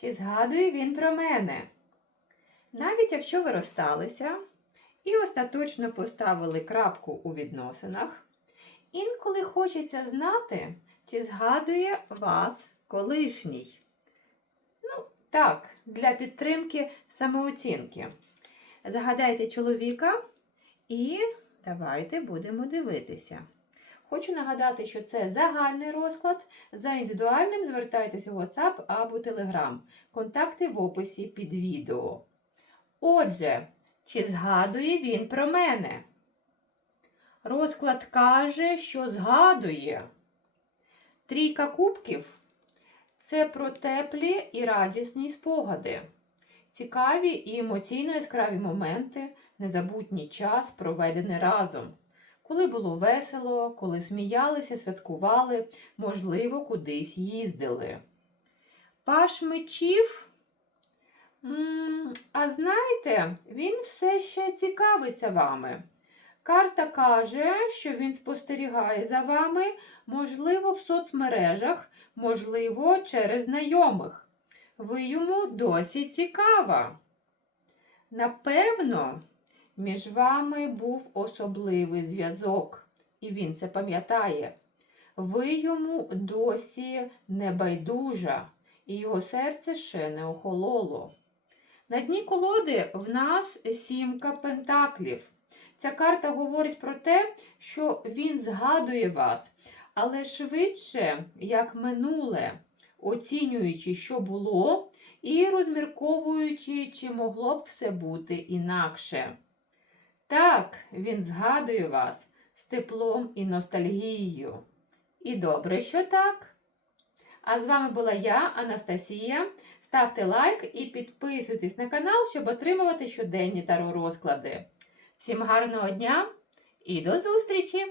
Чи згадує він про мене? Навіть якщо ви розсталися і остаточно поставили крапку у відносинах, інколи хочеться знати, чи згадує вас колишній. Ну, так, для підтримки самооцінки. Загадайте чоловіка і давайте будемо дивитися. Хочу нагадати, що це загальний розклад. За індивідуальним звертайтеся у WhatsApp або Telegram. Контакти в описі під відео. Отже, чи згадує він про мене? Розклад каже, що згадує. Трійка кубків це про теплі і радісні спогади, цікаві і емоційно яскраві моменти, незабутній час, проведений разом. Коли було весело, коли сміялися, святкували, можливо, кудись їздили. Паш мечів. А знаєте, він все ще цікавиться вами. Карта каже, що він спостерігає за вами, можливо, в соцмережах, можливо, через знайомих. Ви йому досі цікава. Напевно, між вами був особливий зв'язок, і він це пам'ятає. Ви йому досі не байдужа, і його серце ще не охололо. На дні колоди в нас сімка пентаклів. Ця карта говорить про те, що він згадує вас, але швидше, як минуле, оцінюючи, що було, і розмірковуючи, чи могло б все бути інакше. Так, він згадує вас з теплом і ностальгією. І добре, що так. А з вами була я, Анастасія. Ставте лайк і підписуйтесь на канал, щоб отримувати щоденні таро розклади. Всім гарного дня і до зустрічі!